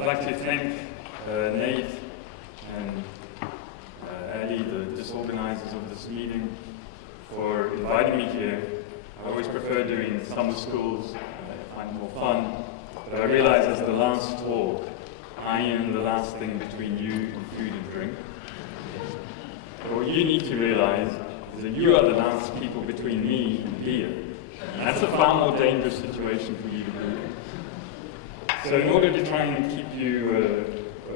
I'd like to thank Nate and Ali, the disorganizers of this meeting, for inviting me here. I always prefer doing summer schools, I find it more fun, but I realize as the last talk, I am the last thing between you and food and drink. But what you need to realize is that you are the last people between me and beer. And that's a far more dangerous situation for you to be in. So in order to try and keep you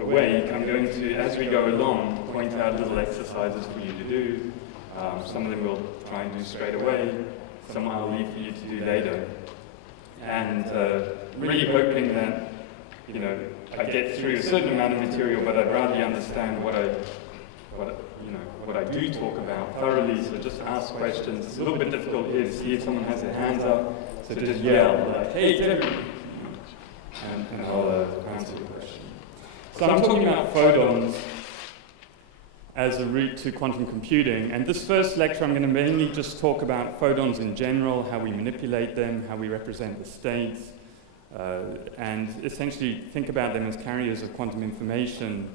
awake, I'm going to, as we go along, point out little exercises for you to do. Some of them we'll try and do straight away, some I'll leave for you to do later. And really hoping that, you know, I get through a certain amount of material, but I'd rather you understand what I do talk about thoroughly, so just ask questions. It's a little bit difficult here to see if someone has their hands up, so just yell, like, hey, Jeremy! And I'll answer the question. So I'm talking about photons as a route to quantum computing, and this first lecture I'm going to mainly just talk about photons in general, how we manipulate them, how we represent the states, and essentially think about them as carriers of quantum information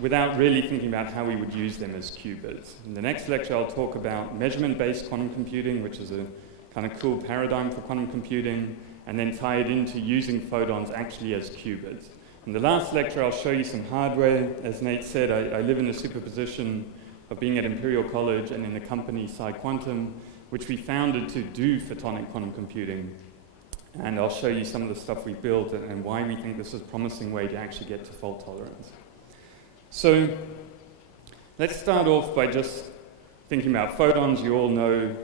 without really thinking about how we would use them as qubits. In the next lecture I'll talk about measurement-based quantum computing, which is a kind of cool paradigm for quantum computing, and then tie it into using photons actually as qubits. In the last lecture I'll show you some hardware. As Nate said, I live in the superposition of being at Imperial College and in a company, PsiQuantum, which we founded to do photonic quantum computing. And I'll show you some of the stuff we built and why we think this is a promising way to actually get to fault tolerance. So let's start off by just thinking about photons. You all know,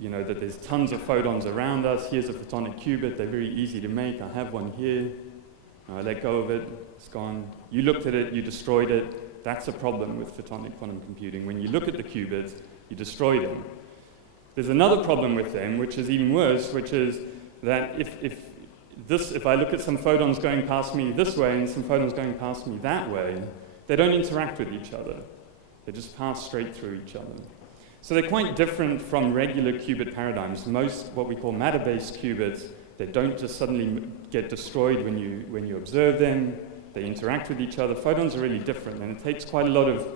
that there's tons of photons around us. Here's a photonic qubit. They're very easy to make. I have one here. I let go of it. It's gone. You looked at it. You destroyed it. That's a problem with photonic quantum computing. When you look at the qubits, you destroy them. There's another problem with them, which is even worse, which is that if I look at some photons going past me this way and some photons going past me that way, they don't interact with each other. They just pass straight through each other. So they're quite different from regular qubit paradigms. Most what we call matter-based qubits, they don't just suddenly get destroyed when you observe them. They interact with each other. Photons are really different, and it takes quite a lot of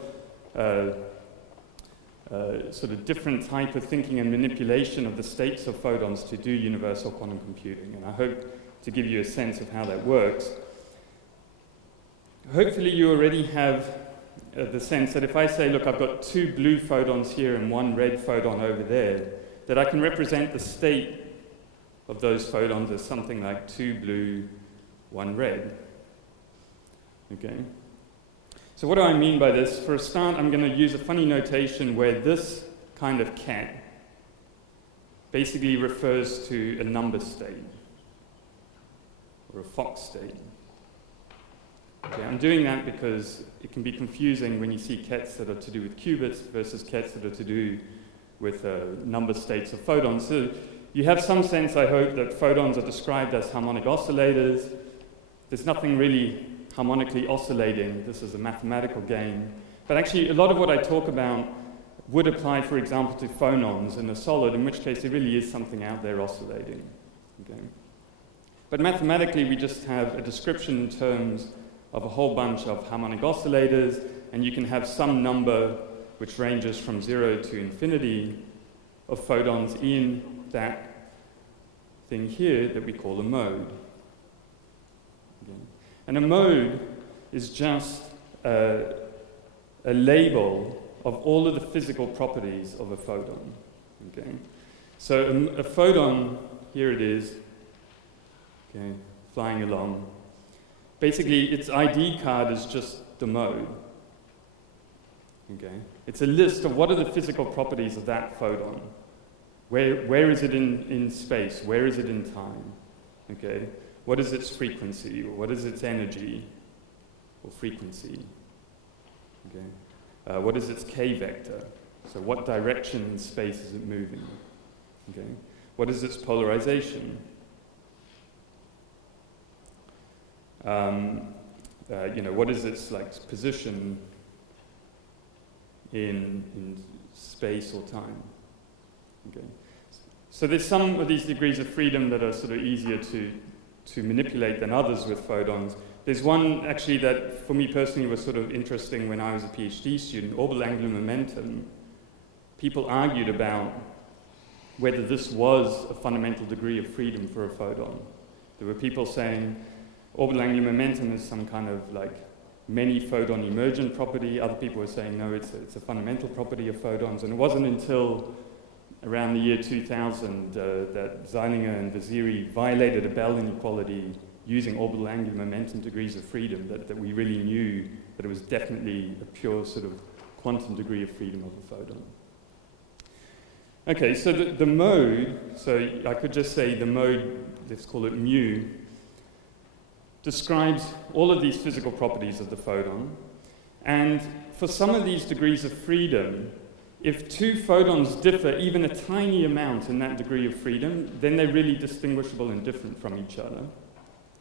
sort of different type of thinking and manipulation of the states of photons to do universal quantum computing. And I hope to give you a sense of how that works. Hopefully you already have the sense that if I say, look, I've got 2 blue photons here and 1 red photon over there, that I can represent the state of those photons as something like 2 blue, 1 red. Okay? So what do I mean by this? For a start, I'm going to use a funny notation where this kind of cat basically refers to a number state, or a Fox state. Okay, I'm doing that because it can be confusing when you see kets that are to do with qubits versus kets that are to do with number states of photons. So you have some sense, I hope, that photons are described as harmonic oscillators. There's nothing really harmonically oscillating. This is a mathematical game. But actually, a lot of what I talk about would apply, for example, to phonons in a solid, in which case there really is something out there oscillating. Okay? But mathematically, we just have a description in terms of a whole bunch of harmonic oscillators, and you can have some number which ranges from 0 to infinity of photons in that thing here that we call a mode. Okay. And a mode is just a label of all of the physical properties of a photon. Okay. So a photon, here it is, okay, flying along. Basically, its ID card is just the mode. Okay? It's a list of what are the physical properties of that photon. Where is it in space? Where is it in time? Okay? What is its frequency? Or what is its energy? Or frequency? Okay? What is its k vector? So what direction in space is it moving? Okay? What is its polarization? What is its position in space or time? Okay. So there's some of these degrees of freedom that are sort of easier to manipulate than others with photons, There's one actually that for me personally was sort of interesting when I was a PhD student, orbital angular momentum. People argued about whether this was a fundamental degree of freedom for a photon. There were people saying orbital angular momentum is some kind of like many photon emergent property. Other people were saying no, it's a fundamental property of photons. And it wasn't until around the year 2000 that Zeilinger and Vaziri violated a Bell inequality using orbital angular momentum degrees of freedom that we really knew that it was definitely a pure sort of quantum degree of freedom of a photon. Okay, so the mode, so I could just say the mode, let's call it mu, describes all of these physical properties of the photon. And for some of these degrees of freedom, if two photons differ even a tiny amount in that degree of freedom, then they're really distinguishable and different from each other.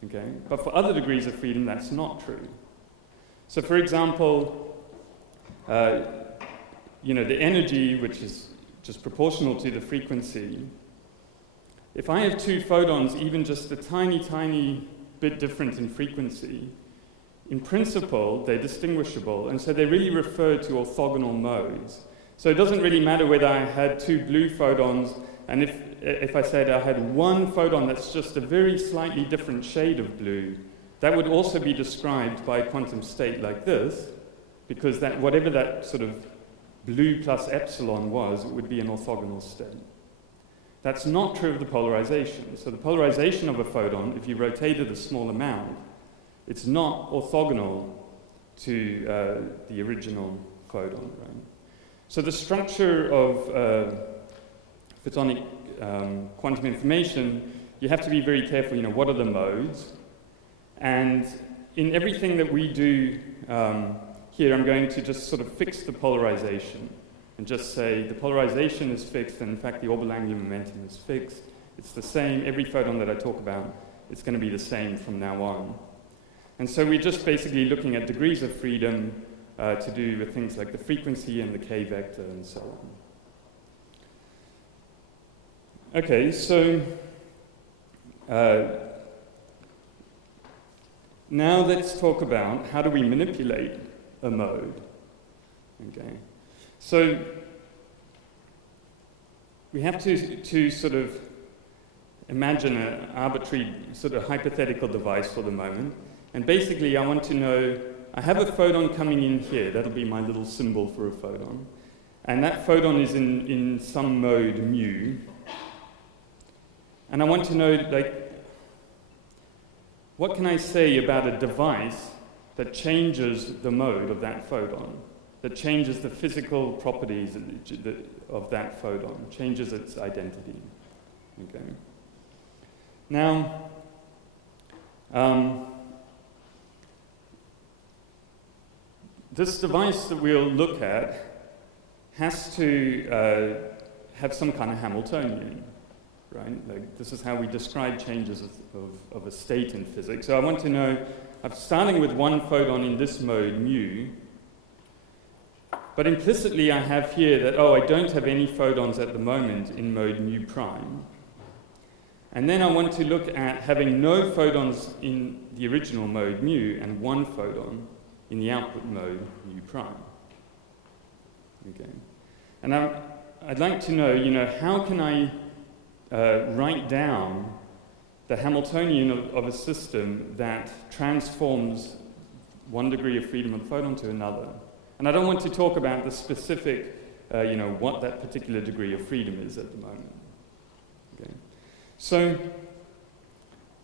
Okay? But for other degrees of freedom, that's not true. So for example, the energy, which is just proportional to the frequency, if I have two photons, even just a tiny, tiny bit different in frequency, in principle, they're distinguishable, and so they really refer to orthogonal modes. So it doesn't really matter whether I had two blue photons, and if I said I had one photon that's just a very slightly different shade of blue, that would also be described by a quantum state like this, because that whatever that sort of blue plus epsilon was, it would be an orthogonal state. That's not true of the polarization. So the polarization of a photon, if you rotate it a small amount, it's not orthogonal to the original photon, right? So the structure of photonic quantum information, you have to be very careful, what are the modes? And in everything that we do here, I'm going to just sort of fix the polarization and just say the polarization is fixed, and in fact the orbital angular momentum is fixed. It's the same, every photon that I talk about, it's going to be the same from now on. And so we're just basically looking at degrees of freedom to do with things like the frequency and the k vector and so on. Okay, so now let's talk about how do we manipulate a mode. Okay, so we have to sort of imagine an arbitrary sort of hypothetical device for the moment, and basically I want to know, I have a photon coming in here, that'll be my little symbol for a photon, and that photon is in some mode mu, and I want to know, like, what can I say about a device that changes the mode of that photon, that changes the physical properties of that photon, changes its identity. Okay. Now, this device that we'll look at has to have some kind of Hamiltonian, right? Like, this is how we describe changes of a state in physics. So I want to know, I'm starting with one photon in this mode, mu, but implicitly I have here that, I don't have any photons at the moment in mode mu prime. And then I want to look at having no photons in the original mode mu and one photon in the output mode mu prime. Okay. And I'd like to know, how can I write down the Hamiltonian of a system that transforms one degree of freedom of the photon to another. And I don't want to talk about the specific, what that particular degree of freedom is at the moment. Okay. So,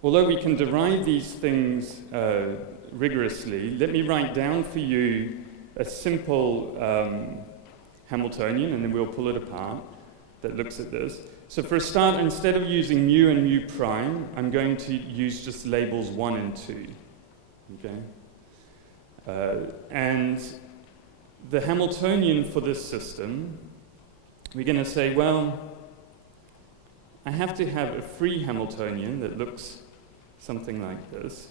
although we can derive these things rigorously, let me write down for you a simple Hamiltonian, and then we'll pull it apart, that looks at this. So for a start, instead of using mu and mu prime, I'm going to use just labels 1 and 2. Okay? And the Hamiltonian for this system, we're going to say, well, I have to have a free Hamiltonian that looks something like this.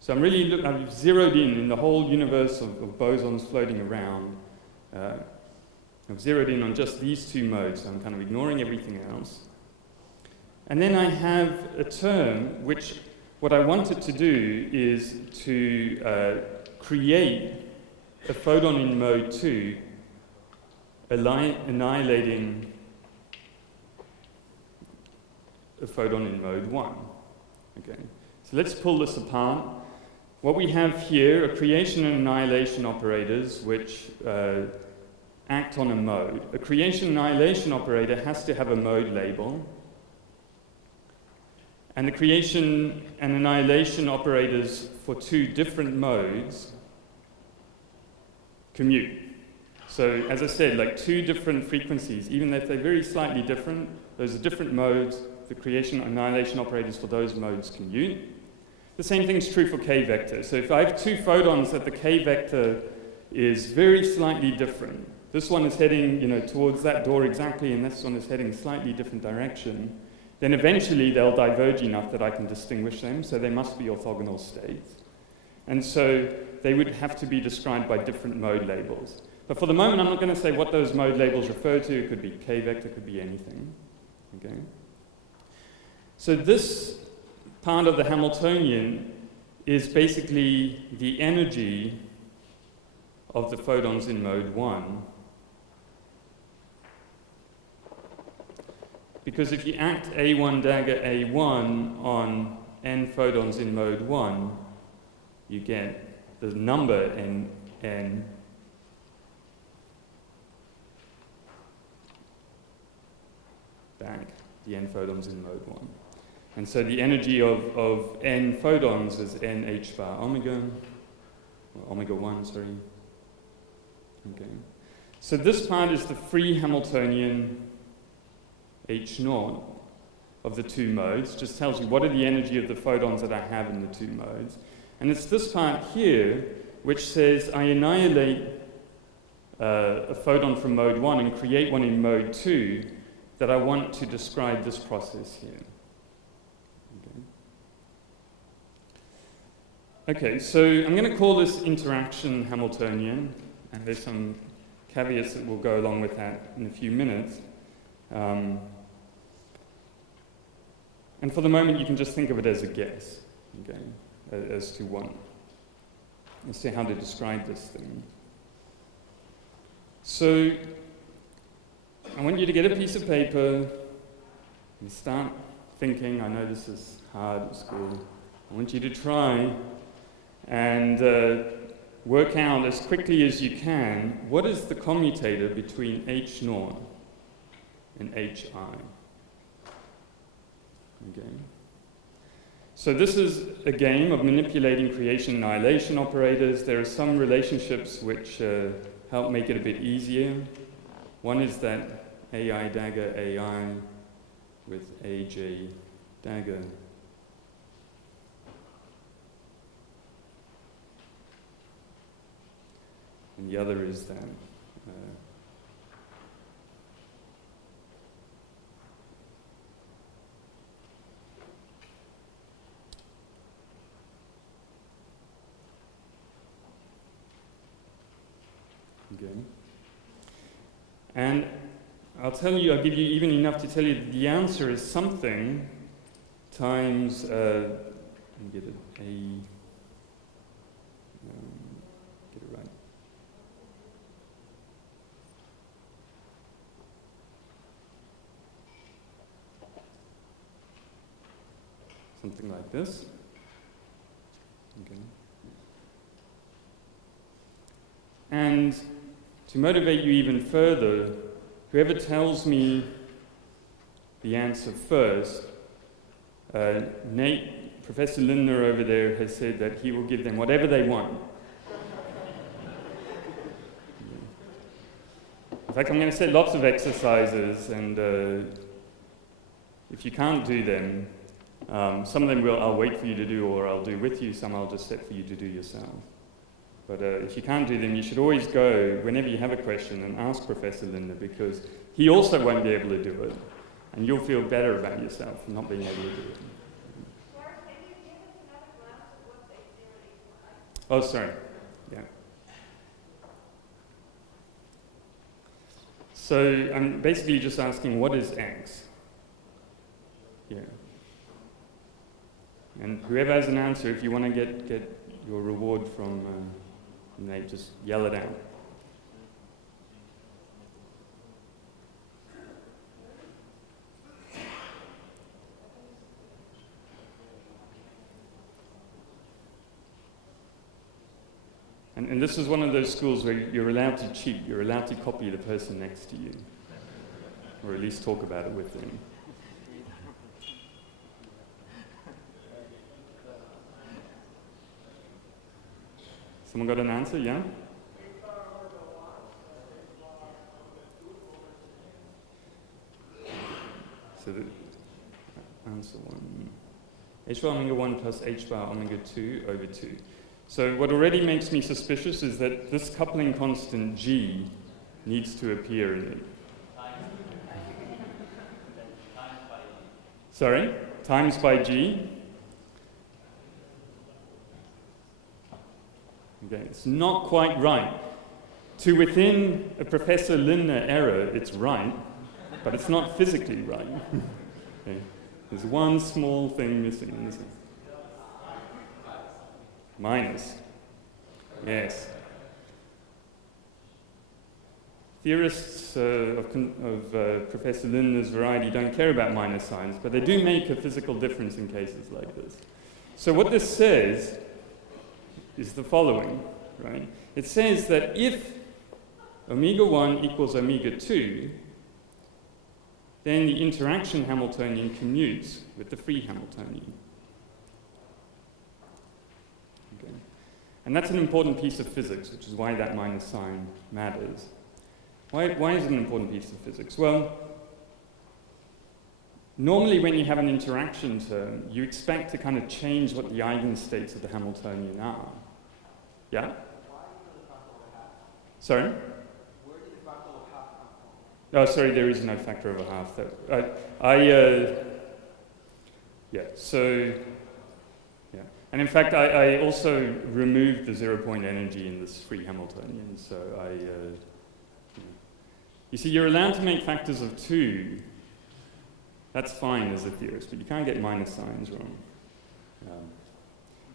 So I've zeroed in the whole universe of bosons floating around. I've zeroed in on just these two modes, so I'm kind of ignoring everything else. And then I have a term which what I wanted to do is to create a photon in mode 2 annihilating a photon in mode 1. Okay. So let's pull this apart. What we have here are creation and annihilation operators which act on a mode. A creation annihilation operator has to have a mode label. And the creation and annihilation operators for two different modes commute. So as I said, like two different frequencies, even if they're very slightly different, those are different modes. The creation and annihilation operators for those modes commute. The same thing is true for k-vector. So if I have two photons that the k-vector is very slightly different, this one is heading, towards that door exactly, and this one is heading a slightly different direction, then eventually they'll diverge enough that I can distinguish them, so they must be orthogonal states. And so they would have to be described by different mode labels. But for the moment, I'm not going to say what those mode labels refer to. It could be k-vector, it could be anything. Okay? So this part of the Hamiltonian is basically the energy of the photons in mode 1. Because if you act A1 dagger A1 on n photons in mode 1, you get the number n back, the n photons in mode 1. And so the energy of n photons is n h bar omega, or omega 1, sorry. Okay. So this part is the free Hamiltonian h naught of the two modes. Just tells you what are the energy of the photons that I have in the two modes. And it's this part here which says I annihilate a photon from mode 1 and create one in mode 2 that I want to describe this process here. Okay, so I'm going to call this interaction Hamiltonian, and there's some caveats that will go along with that in a few minutes. And for the moment, you can just think of it as a guess, okay, as to how to describe this thing. So I want you to get a piece of paper and start thinking. I know this is hard at school. I want you to try and work out as quickly as you can what is the commutator between h naught and hi. Okay. So this is a game of manipulating creation and annihilation operators. There are some relationships which help make it a bit easier. One is that ai dagger ai with aj dagger. And the other is that okay. And I'll give you even enough to tell you that the answer is something times, let me get it, get it right. Something like this. Okay. And to motivate you even further, whoever tells me the answer first, Nate, Professor Lindner over there has said that he will give them whatever they want. In fact, I'm going to set lots of exercises, and if you can't do them, some of them I'll wait for you to do, or I'll do with you, some I'll just set for you to do yourself. But if you can't do them, you should always go, whenever you have a question, and ask Professor Lindner, because he also won't be able to do it. And you'll feel better about yourself for not being able to do it. Mark, can you give us another glance at what they theory is? Oh, sorry. Yeah. So I'm basically just asking, what is X? Yeah. And whoever has an answer, if you want to get your reward from Nate, just yell it out. And this is one of those schools where you're allowed to cheat. You're allowed to copy the person next to you. Or at least talk about it with them. Someone got an answer, yeah? So the answer 1. H bar omega 1 plus H bar omega 2 over 2. So what already makes me suspicious is that this coupling constant G needs to appear in it. Sorry? Times by G? Okay, it's not quite right. To within a Professor Lindner error, it's right, but it's not physically right. Okay. There's one small thing missing in this. Minus. Yes. Theorists of Professor Lindner's variety don't care about minus signs, but they do make a physical difference in cases like this. So what this says is the following, right? It says that if omega 1 equals omega 2, then the interaction Hamiltonian commutes with the free Hamiltonian. Okay. And that's an important piece of physics, which is why that minus sign matters. Why is it an important piece of physics? Well, normally when you have an interaction term, you expect to kind of change what the eigenstates of the Hamiltonian are. Yeah? Sorry? Where did the factor of half come from? Oh, sorry, there is no factor of a half. Yeah, so, yeah. And in fact, I also removed the 0-point energy in this free Hamiltonian, so you see, you're allowed to make factors of 2. That's fine as a theorist, but you can't get minus signs wrong.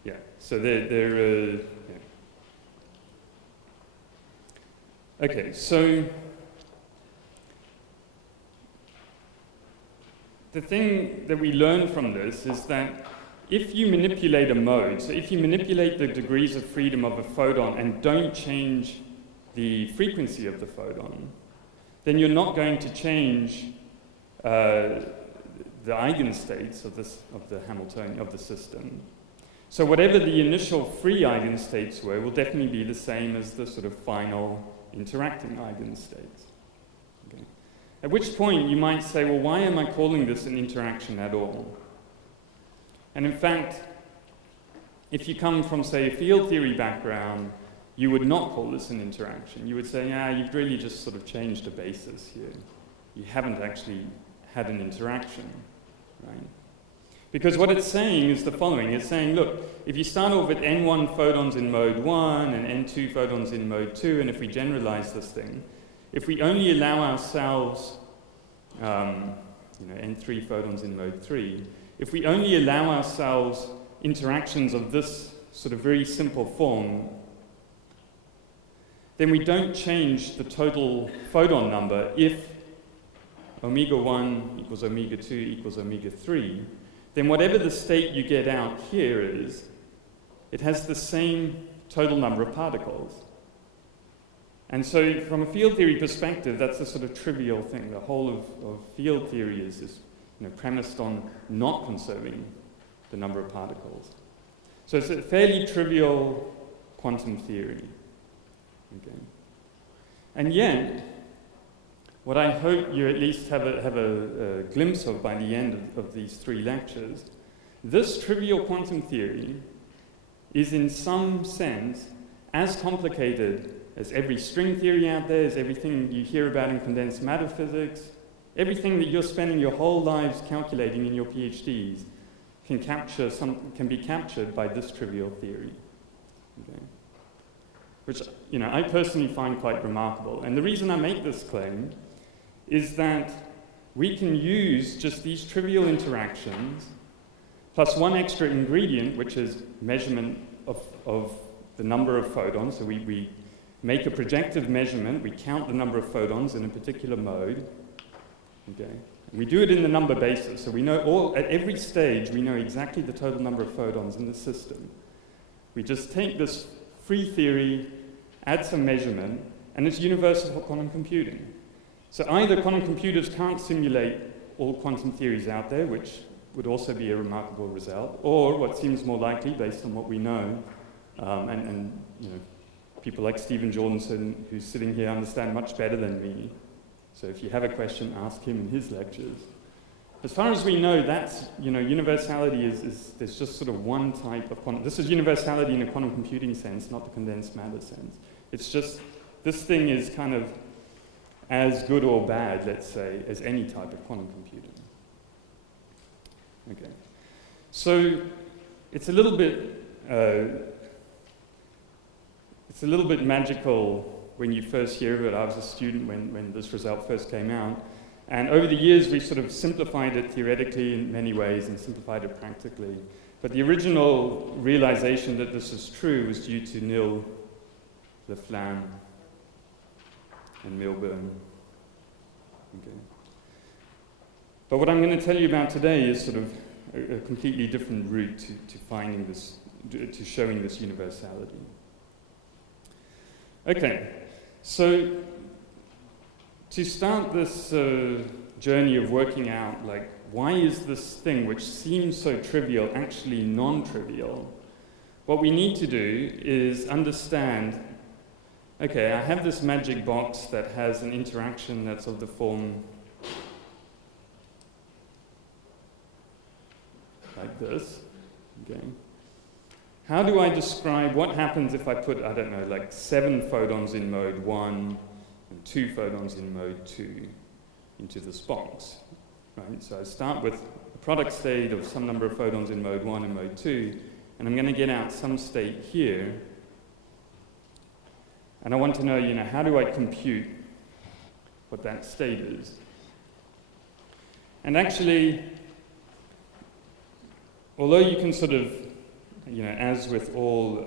Yeah, so they're yeah. Okay, so the thing that we learn from this is that if you manipulate a mode, so if you manipulate the degrees of freedom of a photon and don't change the frequency of the photon, then you're not going to change the eigenstates of the Hamiltonian of the system. So whatever the initial free eigenstates were will definitely be the same as the sort of final interacting eigenstates. Okay. At which point you might say, well, why am I calling this an interaction at all? And in fact, if you come from, say, a field theory background, you would not call this an interaction. You would say, you've really just sort of changed a basis here. You haven't actually had an interaction, right? Because what it's saying is the following. It's saying, look, if you start off with n1 photons in mode 1 and n2 photons in mode 2, and if we generalize this thing, if we only allow ourselves n3 photons in mode 3, if we only allow ourselves interactions of this sort of very simple form, then we don't change the total photon number if omega 1 equals omega 2 equals omega 3, then whatever the state you get out here is, it has the same total number of particles. And so from a field theory perspective, that's a sort of trivial thing. The whole of field theory is premised on not conserving the number of particles. So it's a fairly trivial quantum theory. Okay. And yet, what I hope you at least have a glimpse of by the end of these 3 lectures, this trivial quantum theory is in some sense as complicated as every string theory out there, as everything you hear about in condensed matter physics, everything that you're spending your whole lives calculating in your PhDs can be captured by this trivial theory. Okay. Which, I personally find quite remarkable. And the reason I make this claim is that we can use just these trivial interactions plus one extra ingredient, which is measurement of the number of photons. So we make a projective measurement, we count the number of photons in a particular mode. Okay. We do it in the number basis, so we know at every stage we know exactly the total number of photons in the system. We just take this free theory, add some measurement, and it's universal for quantum computing. So either quantum computers can't simulate all quantum theories out there, which would also be a remarkable result, or what seems more likely based on what we know, and you know, people like Stephen Jordanson, who's sitting here, understand much better than me. So if you have a question, ask him in his lectures. As far as we know, that's, you know, universality is there's just sort of one type of quantum. This is universality in a quantum computing sense, not the condensed matter sense. It's just, this thing is kind of as good or bad, let's say, as any type of quantum computing. Okay. So it's a little bit magical when you first hear of it. I was a student when this result first came out. And over the years, we sort of simplified it theoretically in many ways and simplified it practically. But the original realization that this is true was due to Neil Laflamme and Milburn. Okay. But what I'm going to tell you about today is sort of a completely different route to finding this, to showing this universality. Okay, so to start this journey of working out, like, why is this thing which seems so trivial actually non-trivial? What we need to do is understand, okay, I have this magic box that has an interaction that's of the form like this, okay? How do I describe what happens if I put, I don't know, like 7 photons in mode 1 and 2 photons in mode 2 into this box, right? So I start with a product state of some number of photons in mode 1 and mode 2, and I'm going to get out some state here. And I want to know, you know, how do I compute what that state is? And actually, although you can sort of, you know, as with all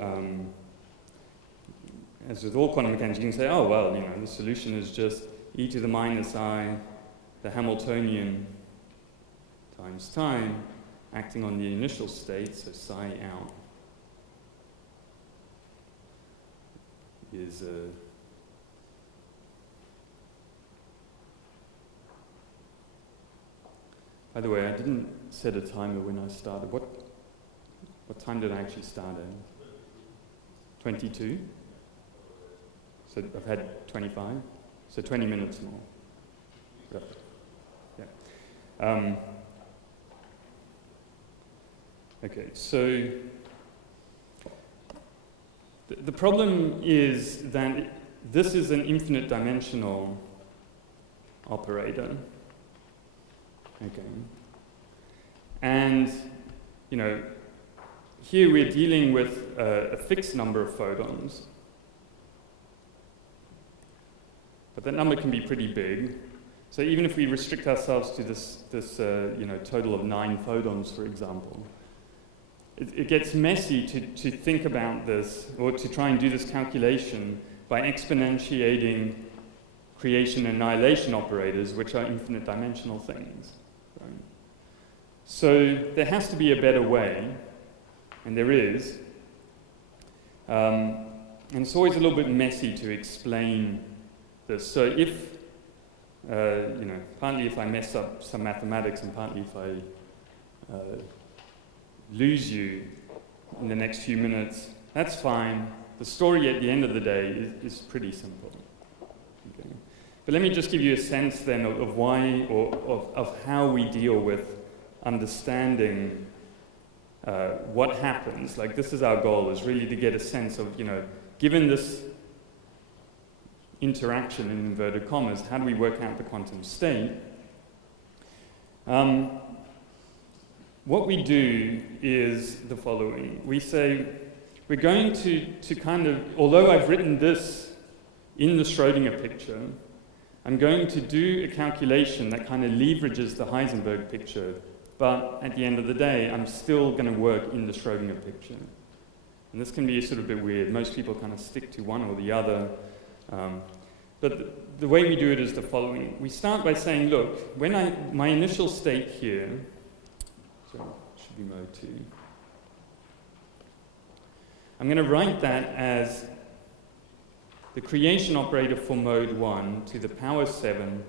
quantum mechanics, you can say, oh, well, you know, the solution is just e to the minus I, the Hamiltonian times time, acting on the initial state, so psi out is by the way, I didn't set a timer when I started. What time did I actually start at? 22? So I've had 25? So 20 minutes more. Yeah. Okay, so the problem is that this is an infinite dimensional operator. Okay. And, you know, here we're dealing with a fixed number of photons, but that number can be pretty big. So even if we restrict ourselves to this you know, total of 9 photons, for example, it gets messy to think about this, or to try and do this calculation by exponentiating creation and annihilation operators, which are infinite dimensional things. Right? So there has to be a better way. And there is. And it's always a little bit messy to explain this. So if, you know, partly if I mess up some mathematics and partly if I lose you in the next few minutes, that's fine. The story at the end of the day is pretty simple. Okay. But let me just give you a sense then of why, or of how we deal with understanding what happens. Like, this is our goal, is really to get a sense of, you know, given this interaction in inverted commas, how do we work out the quantum state? What we do is the following. We say, we're going to kind of, although I've written this in the Schrödinger picture, I'm going to do a calculation that kind of leverages the Heisenberg picture but at the end of the day, I'm still going to work in the Schrödinger picture. And this can be sort of a bit weird. Most people kind of stick to one or the other. But the way we do it is the following. We start by saying, look, when my initial state here, so it should be mode 2. I'm going to write that as the creation operator for mode 1 to the power 7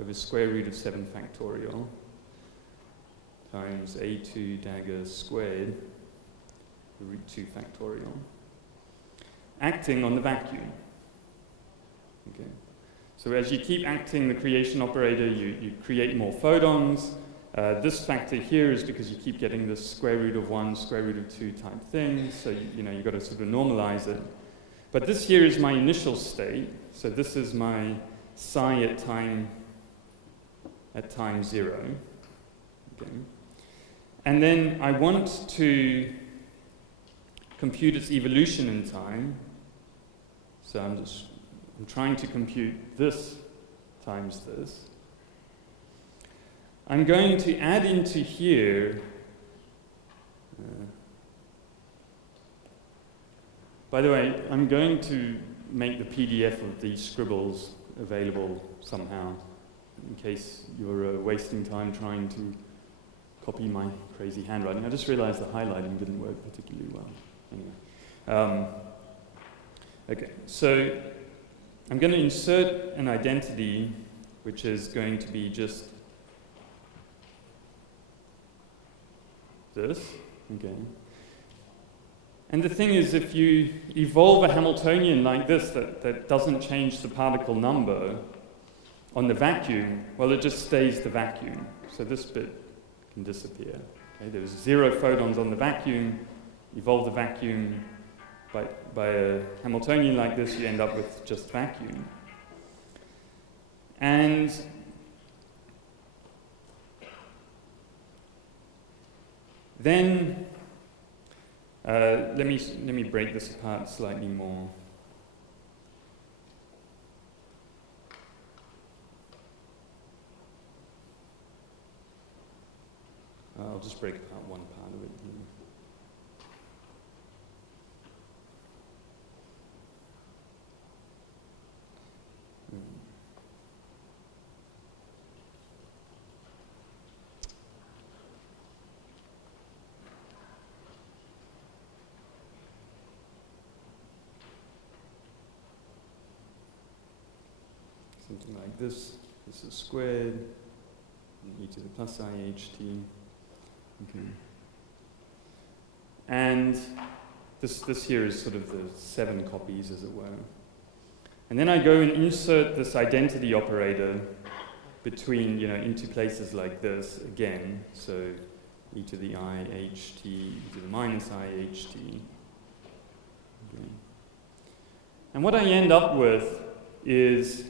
over square root of 7 factorial times a2 dagger squared root 2 factorial, acting on the vacuum. Okay. So as you keep acting the creation operator, you create more photons. This factor here is because you keep getting this square root of 1, square root of 2 type thing, so you've got to sort of normalize it. But this here is my initial state, so this is my psi at time 0. Okay. And then I want to compute its evolution in time. So I'm trying to compute this times this. I'm going to add into here by the way, I'm going to make the PDF of these scribbles available somehow, in case you're wasting time trying to copy my crazy handwriting. I just realized the highlighting didn't work particularly well. Anyway. Okay, so I'm going to insert an identity which is going to be just this. Okay. And the thing is, if you evolve a Hamiltonian like this that doesn't change the particle number on the vacuum, well, it just stays the vacuum. So this bit can disappear. Okay? There's 0 photons on the vacuum. Evolve the vacuum by a Hamiltonian like this, you end up with just vacuum. And then let me break this apart slightly more. I'll just break apart one part of it here. Something like this. This is squared, e to the plus iht. Okay. And this here is sort of the 7 copies, as it were. And then I go and insert this identity operator between, into places like this again. So e to the iht, e to the minus iht. Okay. And what I end up with is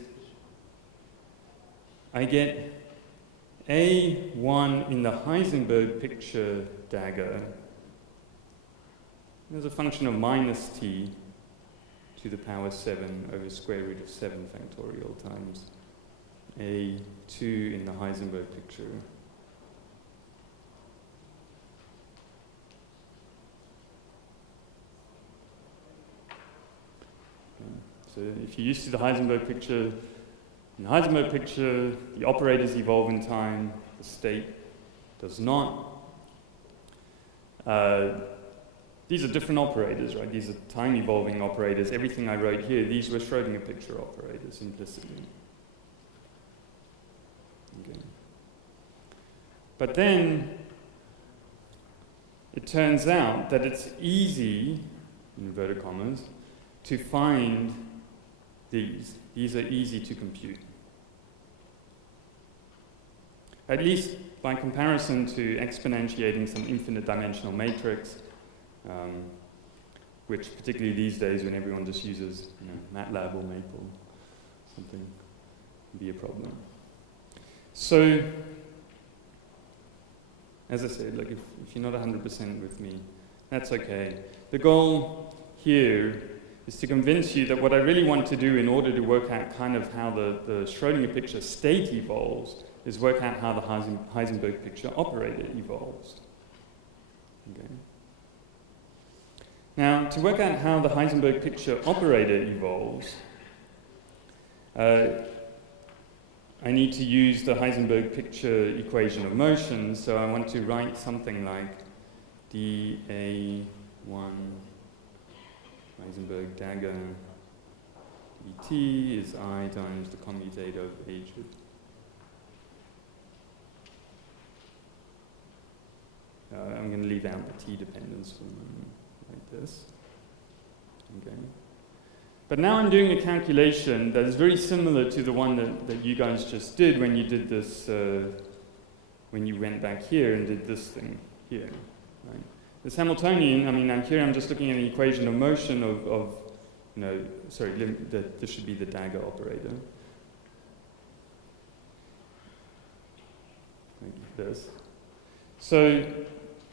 I get A1 in the Heisenberg picture dagger as a function of minus t to the power 7 over square root of 7 factorial times A2 in the Heisenberg picture. Okay. So if you're used to the Heisenberg picture, in the Heisenberg picture, the operators evolve in time, the state does not. These are different operators, right? These are time-evolving operators. Everything I wrote here, these were Schrödinger picture operators implicitly. Okay. But then, it turns out that it's easy, in inverted commas, to find these. These are easy to compute. At least by comparison to exponentiating some infinite dimensional matrix, which particularly these days when everyone just uses MATLAB or Maple, something can be a problem. So, as I said, like if you're not 100% with me, that's okay. The goal here is to convince you that what I really want to do in order to work out kind of how the Schrödinger picture state evolves is work out how the Heisenberg picture operator evolves. Okay. Now, to work out how the Heisenberg picture operator evolves, I need to use the Heisenberg picture equation of motion, so I want to write something like dA1 Heisenberg dagger dt is I times the commutator of H with I'm going to leave out the t dependence for a moment, like this. Okay. But now I'm doing a calculation that is very similar to the one that you guys just did when you did this, when you went back here and did this thing here. Right? This Hamiltonian, I mean, I'm just looking at an equation of motion of this should be the dagger operator. Like this. So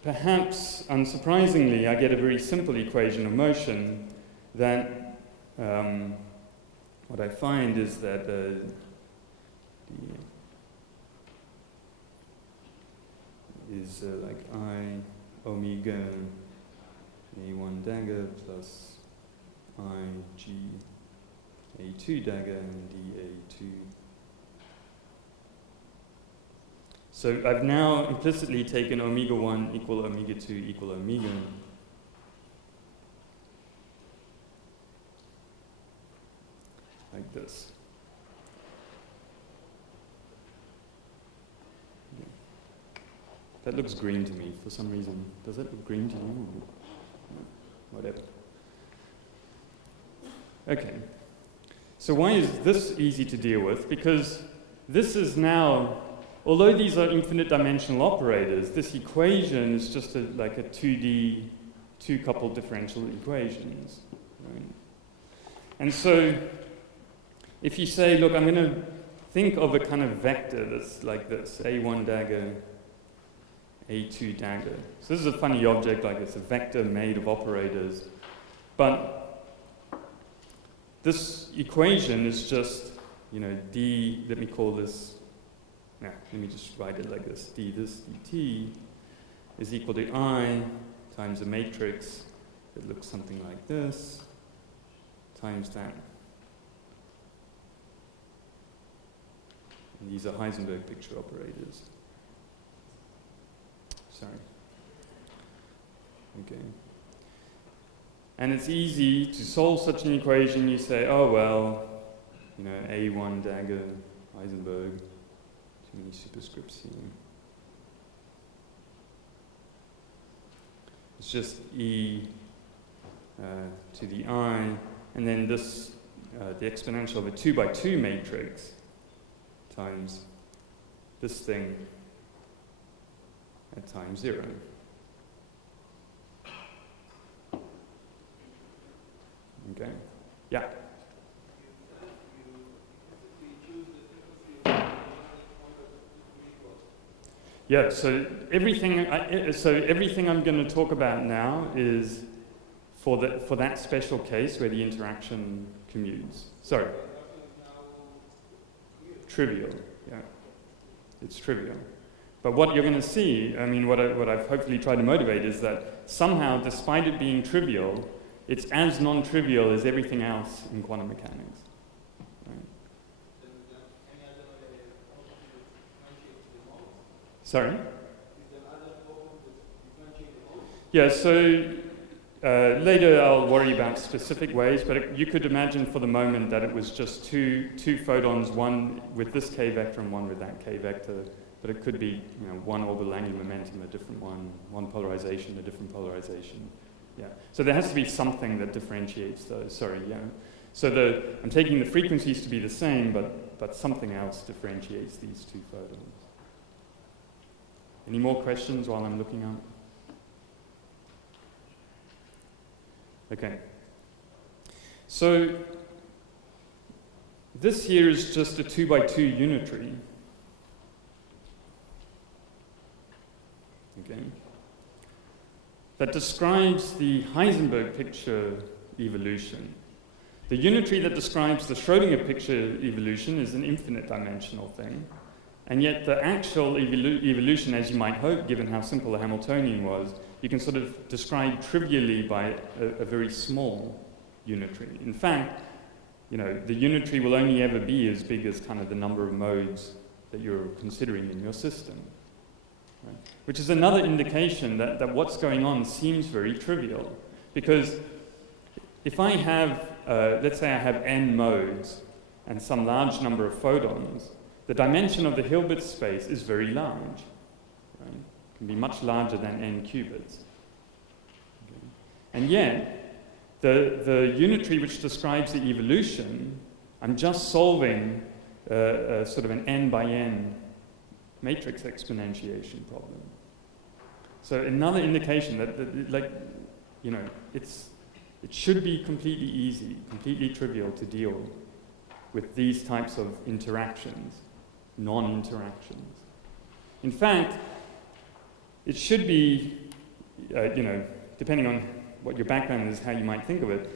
perhaps, unsurprisingly, I get a very simple equation of motion that what I find is that like I omega A1 dagger plus I G A2 dagger and dA2. So I've now implicitly taken omega 1 equal omega 2 equal omega. Like this. Yeah. That looks green to me for some reason. Does it look green to you? Whatever. Okay. So why is this easy to deal with? Because this is now, although these are infinite dimensional operators, this equation is just like a 2D, two-coupled differential equations. Right? And so if you say, look, I'm going to think of a kind of vector that's like this, A1 dagger, A2 dagger. So this is a funny object, like it's a vector made of operators. But this equation is just, d, let me call this, let me just write it like this, d this dt is equal to I times a matrix that looks something like this, times that. And these are Heisenberg picture operators. Sorry. Okay. And it's easy to solve such an equation. You say, oh, well, A1 dagger, Heisenberg, too many superscripts here. It's just e to the I, and then this, the exponential of a 2 by 2 matrix times this thing at time 0. Okay. Yeah. Yeah. So everything I'm going to talk about now is for that special case where the interaction commutes. Sorry. Trivial. Yeah. It's trivial. But what you're going to see, what I've hopefully tried to motivate is that somehow, despite it being trivial, it's as non-trivial as everything else in quantum mechanics. Right? Sorry? Yeah, so later I'll worry about specific ways, but you could imagine for the moment that it was just two photons, one with this k vector and one with that k vector. But it could be one orbital angular momentum, a different one polarization, a different polarization. Yeah. So there has to be something that differentiates those. Sorry, yeah. So I'm taking the frequencies to be the same, but something else differentiates these two photons. Any more questions while I'm looking up? Okay. So this here is just a 2 by 2 unitary. Okay. That describes the Heisenberg picture evolution. The unitary that describes the Schrödinger picture evolution is an infinite dimensional thing. And yet the actual evolution, as you might hope, given how simple the Hamiltonian was, you can sort of describe trivially by a very small unitary. In fact, you know, the unitary will only ever be as big as kind of the number of modes that you're considering in your system. Right? Which is another indication that what's going on seems very trivial. Because if I have, let's say I have n modes and some large number of photons, the dimension of the Hilbert space is very large. Right? It can be much larger than n qubits. Okay. And yet, the unitary which describes the evolution, I'm just solving sort of an n by n matrix exponentiation problem. So another indication that like, you know, it should be completely easy, completely trivial to deal with these types of interactions, non-interactions. In fact, it should be, you know, depending on what your background is, how you might think of it,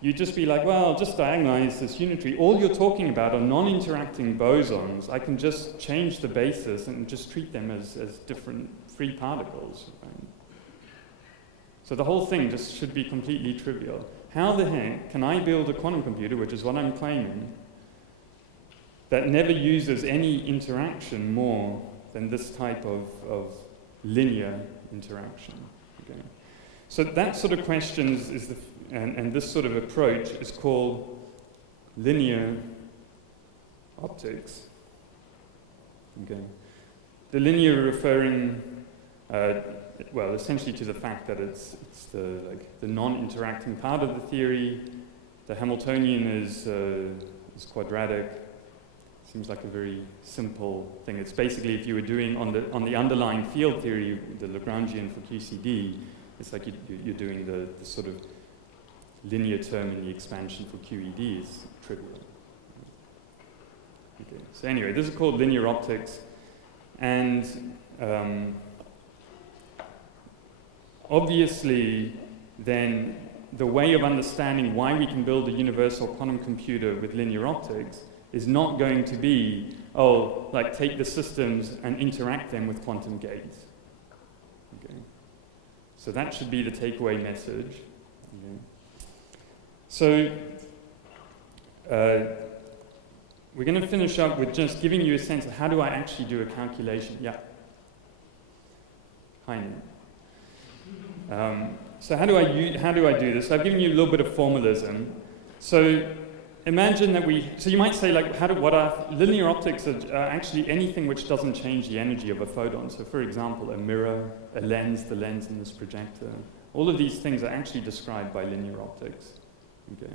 you'd just be like, well, just diagonalize this unitary. All you're talking about are non-interacting bosons. I can just change the basis and just treat them as different free particles. Right? So the whole thing just should be completely trivial. How the heck can I build a quantum computer, which is what I'm claiming, that never uses any interaction more than this type of linear interaction? Okay. So that sort of question is and this sort of approach is called linear optics. Okay. The linear referring, well, essentially to the fact that it's the non-interacting part of the theory. The Hamiltonian is quadratic. Seems like a very simple thing. It's basically, if you were doing on the underlying field theory, the Lagrangian for QCD, it's like you're doing the sort of linear term in the expansion for QED is trivial. Okay. So anyway, this is called linear optics, and obviously, then the way of understanding why we can build a universal quantum computer with linear optics is not going to be, oh, like take the systems and interact them with quantum gates. Okay. So that should be the takeaway message. Okay. So we're going to finish up with just giving you a sense of how do I actually do a calculation. Yeah. Hi, Neil. So how do I do this? I've given you a little bit of formalism. So imagine that so you might say, like, what are linear optics are actually anything which doesn't change the energy of a photon. So for example, a mirror, a lens, the lens in this projector. All of these things are actually described by linear optics. Okay.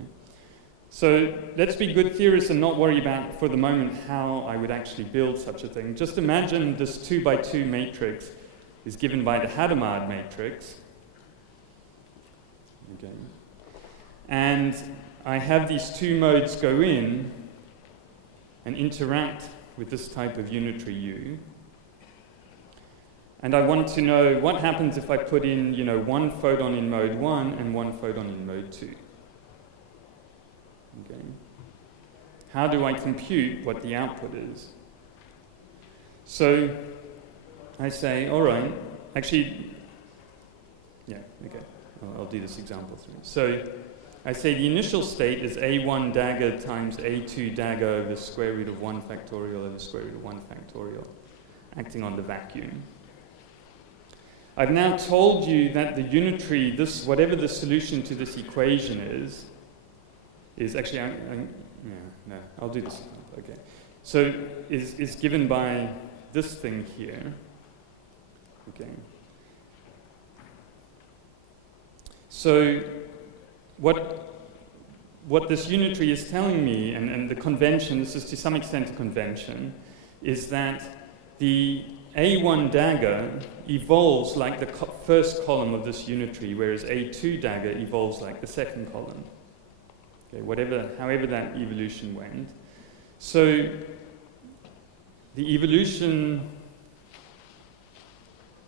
So let's be good theorists and not worry about, for the moment, how I would actually build such a thing. Just imagine this 2x2 matrix is given by the Hadamard matrix. Okay. And I have these two modes go in and interact with this type of unitary U. And I want to know what happens if I put in, you know, one photon in mode 1 and one photon in mode 2. Okay. How do I compute what the output is? So I say, all right, actually, yeah, okay, I'll do this example through. So I say the initial state is A1 dagger times A2 dagger over square root of 1 factorial over square root of 1 factorial, acting on the vacuum. I've now told you that the unitary, whatever the solution to this equation is actually, I'll do this. Okay. So is given by this thing here. Okay. So what this unitary is telling me, and the convention, this is to some extent a convention, is that the A1 dagger evolves like the first column of this unitary, whereas A2 dagger evolves like the second column. Okay, however that evolution went. So the evolution,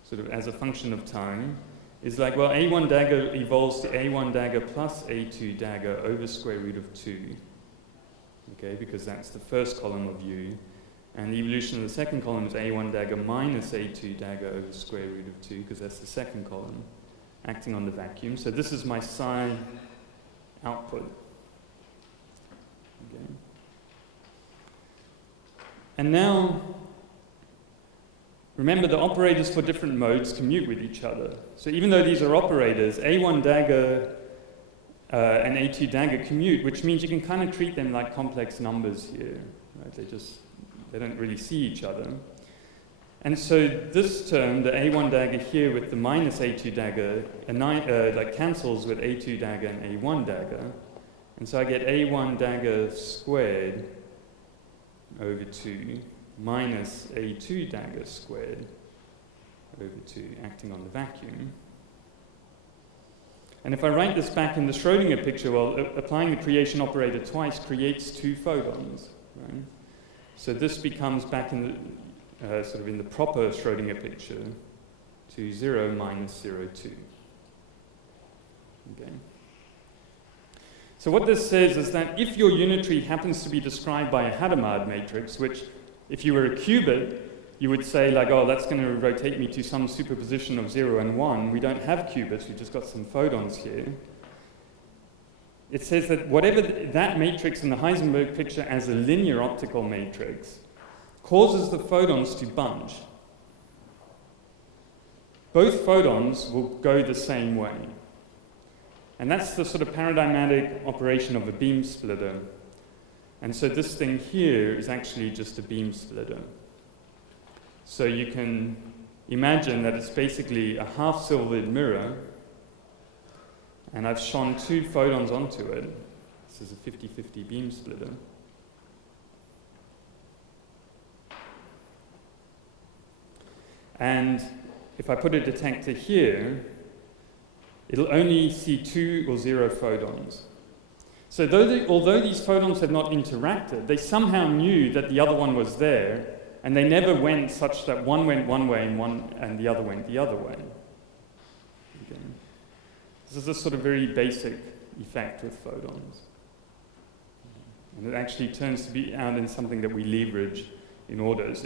sort of as a function of time, is like, well, A1 dagger evolves to A1 dagger plus A2 dagger over square root of 2. Okay, because that's the first column of U. And the evolution of the second column is A1 dagger minus A2 dagger over the square root of 2, because that's the second column, acting on the vacuum. So this is my psi output. Okay. And now, remember the operators for different modes commute with each other. So even though these are operators, A1 dagger and A2 dagger commute, which means you can kind of treat them like complex numbers here. Right? They don't really see each other. And so this term, the A1 dagger here with the minus A2 dagger, like cancels with A2 dagger and A1 dagger. And so I get A1 dagger squared over 2 minus A2 dagger squared over 2, acting on the vacuum. And if I write this back in the Schrödinger picture, well, applying the creation operator twice creates 2 photons. Right? So this becomes back in the sort of in the proper Schrödinger picture to 0 minus 0, 2. Okay. So what this says is that if your unitary happens to be described by a Hadamard matrix, which if you were a qubit, you would say like, oh, that's going to rotate me to some superposition of 0 and 1. We don't have qubits, we've just got some photons here. It says that whatever that matrix in the Heisenberg picture as a linear optical matrix causes the photons to bunch. Both photons will go the same way. And that's the sort of paradigmatic operation of a beam splitter. And so this thing here is actually just a beam splitter. So you can imagine that it's basically a half-silvered mirror, and I've shone 2 photons onto it. This is a 50-50 beam splitter. And if I put a detector here, it'll only see 2 or 0 photons. So although these photons have not interacted, they somehow knew that the other one was there, and they never went such that one went one way and the other went the other way. Okay. This is a sort of very basic effect with photons. And it actually turns to be out in something that we leverage in orders.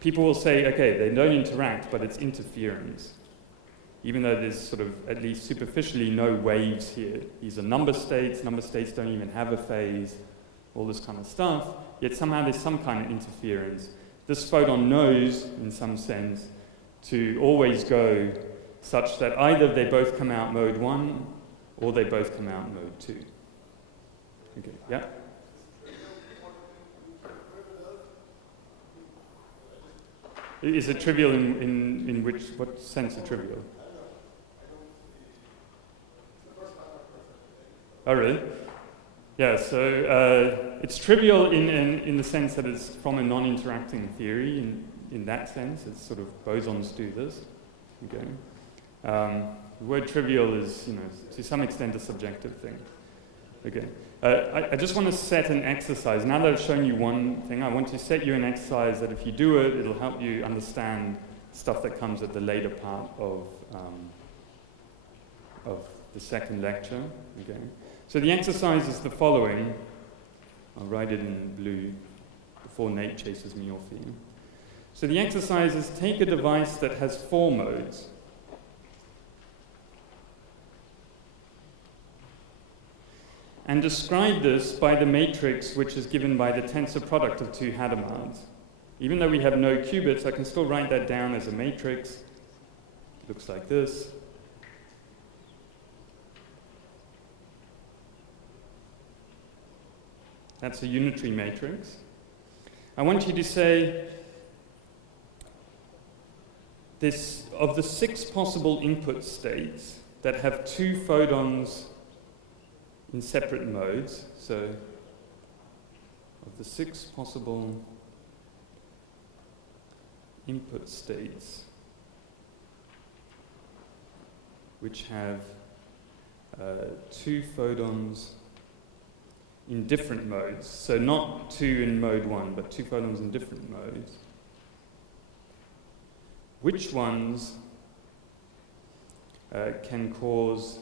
People will say, okay, they don't interact, but it's interference. Even though there's sort of, at least superficially, no waves here. These are number states don't even have a phase, all this kind of stuff, yet somehow there's some kind of interference. This photon knows, in some sense, to always go such that either they both come out mode 1 or they both come out mode 2. Okay, yeah? Is it trivial in what sense of trivial? Oh, really? Yeah, so it's trivial in the sense that it's from a non-interacting theory. In that sense, it's sort of bosons do this. Okay. The word trivial is, to some extent a subjective thing. Okay. I just want to set an exercise. Now that I've shown you one thing, I want to set you an exercise that if you do it, it'll help you understand stuff that comes at the later part of the second lecture. Okay. So the exercise is the following. I'll write it in blue before Nate chases me off here. So the exercise is take a device that has 4 modes. And describe this by the matrix which is given by the tensor product of 2 Hadamards. Even though we have no qubits, I can still write that down as a matrix. It looks like this. That's a unitary matrix. I want you to say this: of the 6 possible input states that have 2 photons in separate modes, so of the 6 possible input states which have 2 photons in different modes, so not 2 in mode 1, but 2 photons in different modes, which ones can cause,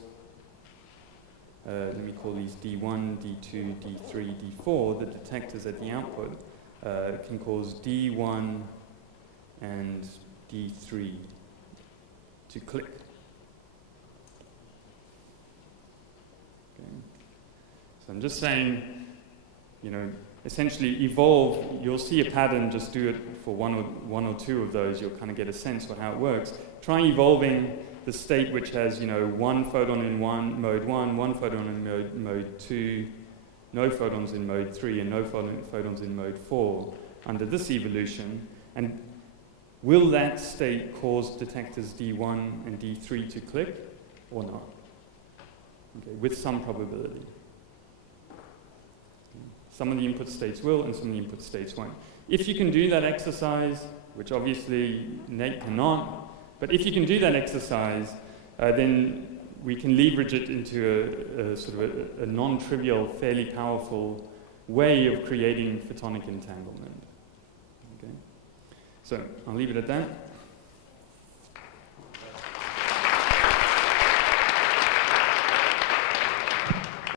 let me call these D1, D2, D3, D4, the detectors at the output, can cause D1 and D3 to click. Okay. So I'm just saying, you know, essentially evolve, you'll see a pattern, just do it for one or two of those, you'll kind of get a sense for how it works. Try evolving the state which has, you know, one photon in mode 1, one photon in mode 2, no photons in mode 3, and no photons in mode 4 under this evolution. And will that state cause detectors D1 and D3 to click or not? Okay, with some probability. Some of the input states will, and some of the input states won't. If you can do that exercise, which obviously Nate cannot, but if you can do that exercise, then we can leverage it into a sort of a non-trivial, fairly powerful way of creating photonic entanglement. Okay? So I'll leave it at that.